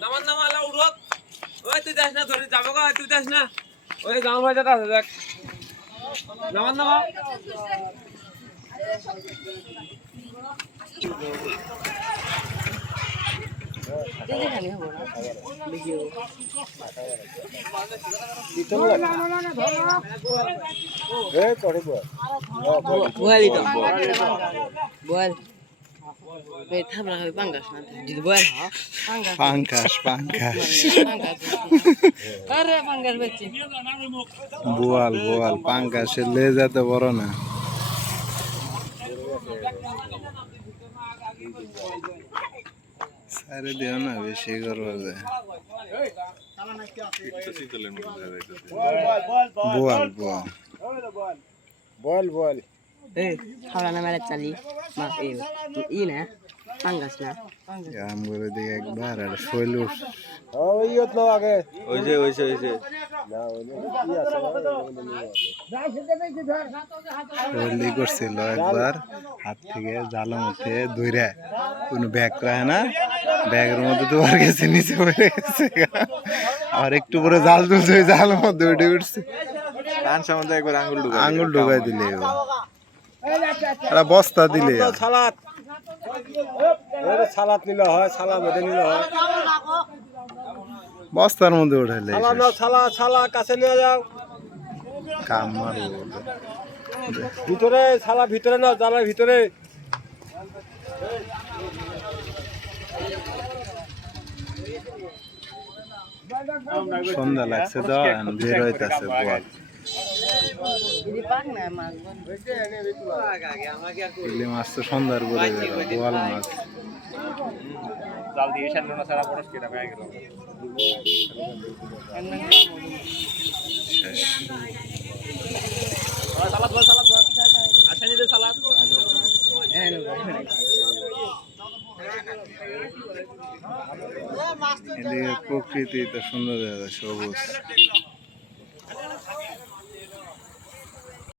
নামান নামালা উড়ত ওই তুই যাস না ধরে যাব গা তুই যাস না। ওই গাঁও ভাই আছে দেখ। নামান নামা। Buat itu. Wait, পাঙ্গাস না যদি বল হ পাঙ্গাস পাঙ্কাশ পাঙ্কাশ পাঙ্গাস আরে পাঙ্গাস বেচি বোয়াল বোয়াল পাঙ্কাশের লেজ এত বড় না সারে দিও না বেশি করব যে বোয়াল বোয়াল বল বল পাঙ্গাস না আম করে একবার আর শৈল ওই ইয়ত আগে ওই যে ওই যে ওই যে না ওই যে। কি আছে শৈলি করছিল একবার হাত থেকে জালের মধ্যে ধরে কোনো ব্যাগ রায় না ব্যাগের মধ্যে তোমার গেছে নিচে পড়ে গেছে। আর একটু পরে জাল তুলছে ওই জালের মধ্যে উঠে উঠছে। কান সামনে একবার আঙ্গুল ঢুকা আঙুল ঢুকাই দিলে ও। একটা বস্তা দিলে। সালাদ সালাদ। নিলে হয় সালা নিলে হয়। বস্তার মধ্যে উঠাইলে সালা নাও সালা সালা কাছে নিয়ে যাও। ভিতরে সালা ভিতরে নাও জানার ভিতরে। সন্ধ্যা লাগছে তো বের হইতাছে মাছ তো সন্ধ্যার পরে বোয়াল মাছ। জাল দিয়ে সামনে না সারা পরশ কেটে পেয়ে গেল? সালাদ বল সালাদ বল। আচ্ছা নিদে সালাদ। এদিকে প্রকৃতি তো সুন্দর দেখা যায়, সবুজ।